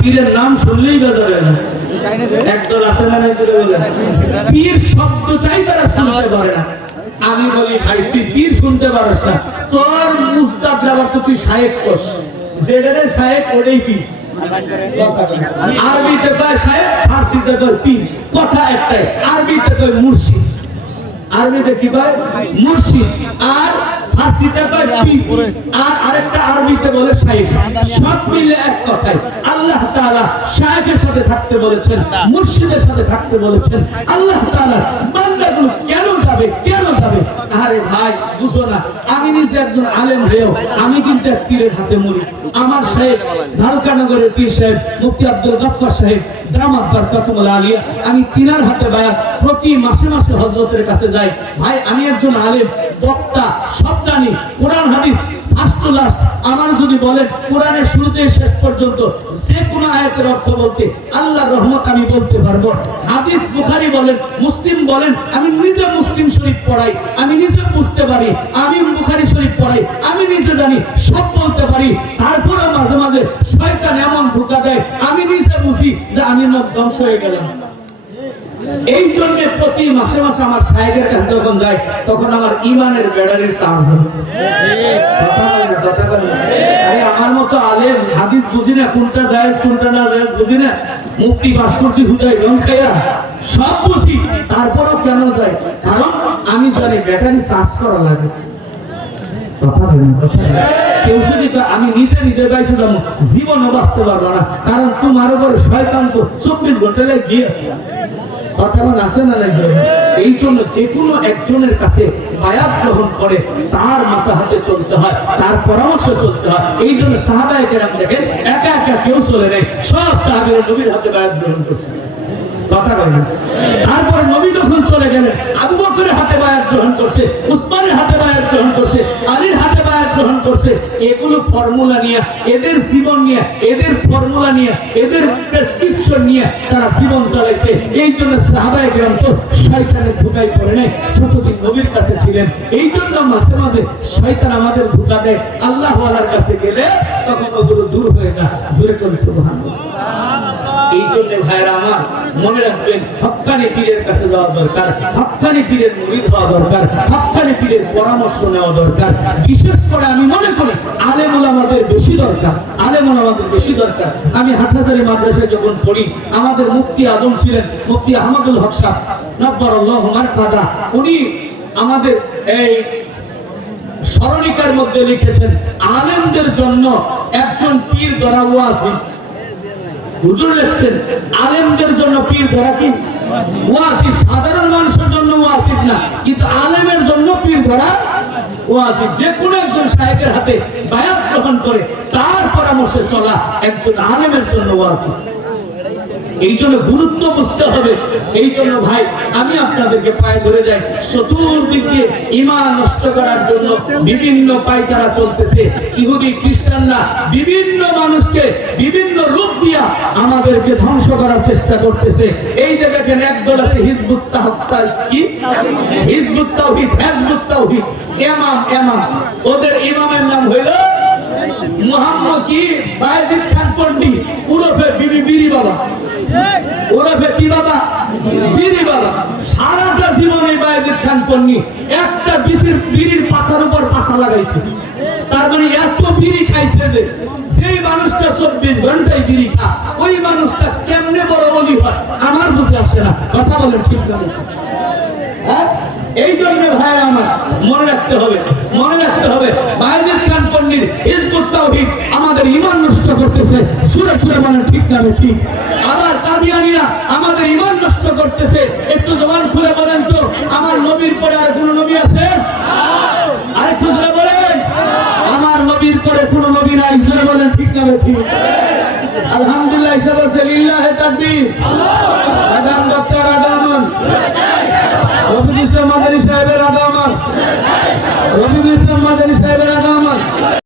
পীরের নাম শুনলেই বেজারে না। একদল আছে না পীর শব্দটাই তারা শুনতে পারে না। আমি বলি ভাই তুই পীর শুনতে পারস না, তোর মুস্তাদ যাবার তো তুই শায়েখ কোষ, যেটারে শায়েখ ওটাই পীর। আরবিতে কয় শায়েখ, ফার্সিতে কয় পীর, কথা একটাই। আরবিতে কয় মুর্শিদ, আরবিতে কি কয় মুর্শিদ, আর ফার্সিতে কয় পীর, আর আরেকটা আরবিতে বলে শায়েখ। সব মিলে এক কথাই। আল্লাহ তাআলা শায়েখের সাথে থাকতে বলেছেন, মুর্শিদের সাথে থাকতে বলেছেন। আল্লাহ তাআলা বান্দাগুলো কেন যাবে, কেন যাবে? আরে ভাই বুঝো না, আমি নিজে একজন আলেম হয়েও আমি কিন্তু এক পীরের হাতে মরি। আমার শায়েখ ঢালকানগরের পীর সাহেব মুফতি আব্দুল গফফার সাহেব দামাত বরকাতুল আলিয়া, আমি তিনার হাতে বায়াত প্রতি মাসে মাসে হযরতের কাছে যাই। ভাই আমি একজন আলেম, বক্তা, সব জানি, কোরআন হাদিস ফাস্টুলাস। আমার যদি বলেন কোরআনের শুরুতে শেষ পর্যন্ত যে কোন আয়াতের অর্থ বলতে আল্লাহর রহমত আমি বলতে পারবো। হাদিস বুখারী বলেন, মুসলিম বলেন, আমি নিজে মুসলিম শরীফ পড়াই, আমি নিজে বুঝতে পারি। আমি বুখারী শরীফ পড়াই, আমি নিজে জানি, সব বলতে পারি। তারপরে মাঝে মাঝে শয়তান এমন ধোঁকা দেয়, আমি নিজে বুঝি যে আমি ধ্বংস হয়ে গেলাম। এই জন্য প্রতি মাসে মাসে আমার শায়েখের কাছে যখন যাই তখন আমার ইমানের ব্যাটারির চার্জ হয়। আমার মতো আলেম হাদিস বুঝি না, কোনটা জায়েজ কোনটা না জায়েজ বুঝি না, মুফতি পাস করছি হুদাই রং খাইয়া সব বুঝি, তারপরও কেন যাই? কারণ আমি জানি ব্যাটারি চার্জ করা লাগে। কেউ যদি আমি নিজে নিজে বাইছে যাবো, জীবনও বাঁচতে পারবো না। কারণ তোমার উপর শয়তান তো 24 ঘন্টা গিয়ে আছে। কথা আছে না? এই জন্য যে কোনো একজনের কাছে বায়াত গ্রহণ করে তার মাথা হাতে চলতে হয়, তার পরামর্শ চলতে হয়। এই জন্য সাহাবায়ে কেরাম দেখেন একা একা কেউ চলে নেই, সব সাহাবীরা নবীর হাতে বায়াত গ্রহণ করছে। কথা বলেন। তারপরে নবী যখন চলে গেলেন আবু বকরের হাতে বায়াত গ্রহণ করছে, উসমানের হাতে বায়াত গ্রহণ করছে, আলীর হাতে বায়াত গ্রহণ করছে। এগুলো ফর্মুলা নিয়ে, এদের জীবন নিয়ে, এদের ফর্মুলা নিয়ে, এদের প্রেসক্রিপশন নিয়ে তারা জীবন চালাইছে। এই জন্য সাহাবায়ে কেরাম তো শয়তানের ধোঁকায় পড়ে নাই, যতদিন নবীর কাছে ছিলেন। এই জন্য মাঝে মাঝে শয়তান আমাদের ধোঁকা দেয়, আল্লাহ ওয়ালার কাছে গেলে তখন ওগুলো দূর হয়ে যায়। জোরে করে সুবহানাল্লাহ। এই জন্য ভাইরা আমার মনে রাখবেন, হক্কানি পীরের কাছে যাওয়া দরকার, হক্কানি পীরের মুরিদ হওয়া দরকার, হক্কানি পীরের পরামর্শ নেওয়া দরকার। বিশেষ করে আমি মনে করি আলেম ওলামাদের বেশি দরকার, আলেম ওলামাদের বেশি দরকার। আমি হাটহাজারী মাদ্রাসায় যখন পড়ি, আমাদের মুফতি আজম ছিলেন মুফতি আহমদুল হক সাহেব নব্বরাল্লাহু মারকাদা। উনি আমাদের এই স্মরণিকার মধ্যে লিখেছেন, আলেমদের জন্য একজন পীর ধরা ওয়াজিব। হুজুর লিখছেন আলেমদের জন্য পীর ধরা কি ওয়াজিব, সাধারণ মানুষের জন্য ওয়াজিব না, কিন্তু আলেমের জন্য পীর ধরা ওয়াজিব। যে কোনো একজন শায়েখের হাতে বায়াত গ্রহণ করে তার পরামর্শে চলা একজন আলেমের জন্য ওয়াজিব। এই জন্য গুরুত্ব বুঝতে হবে। এই জন্য ভাই আমি আপনাদেরকে পায়ে ধরে যাই, চতুর্দিক দিয়ে ঈমান নষ্ট করার জন্য বিভিন্ন পায়তারা চলতেছে। ইহুদি খ্রিস্টানরা বিভিন্ন মানুষকে বিভিন্ন রূপ দিয়া আমাদেরকে ধ্বংস করার চেষ্টা করতেছে। এই যে দেখেন একদল আছে হিজবুত তাওহীদ, কি হিজবুত তাওহীদ, হিজবুত তাওহীদ, ইমাম, ওদের ইমামের নাম হইল মুহাম্মদ কি বায়েজিদ খান পন্ডি উরফে বিবি বাবা, ওরফে কি বাবা বিড়ি বাবা। সারাটা জীবনে বায়েজিদ খান পন্ডি একটা বিড়ির পাশার উপর পাশা লাগাইছে। তার মানে এত বিড়ি খাইছে যে যেই মানুষটা 24 ঘন্টায় বিড়ি খা, ওই মানুষটা কেমনে বড় ওলি হয় আমার বুঝে আসে না। কথা বলেন ঠিক না? এই জন্য ভাইরা আমার মনে রাখতে হবে, মনে রাখতে হবে বায়েজিদ খান পন্ডির হিজবুত তাওহীদ আমাদের ঈমান নষ্ট করতেছে। সুরে সুরে বলেন ঠিক না? ঠিক। আবার কাদিয়ানীরা আমাদের ঈমান নষ্ট করতেছে। একটু জবান খুলে বলেন তো, আমার নবীর পরে আর কোন নবী আছে? আর একটু জোরে বলেন, আমার নবীর পরে কোন নবী নাই। সুরে বলেন ঠিক না? ঠিক। আলহামদুলিল্লাহ হিসাব আছে, লিল্লাহে তাকবীর, আদাম ডক্টর আদামান, রফিকুল ইসলাম মাদানী সাহেবের আদামান, রফিকুল ইসলাম মাদানী সাহেবের আদামান।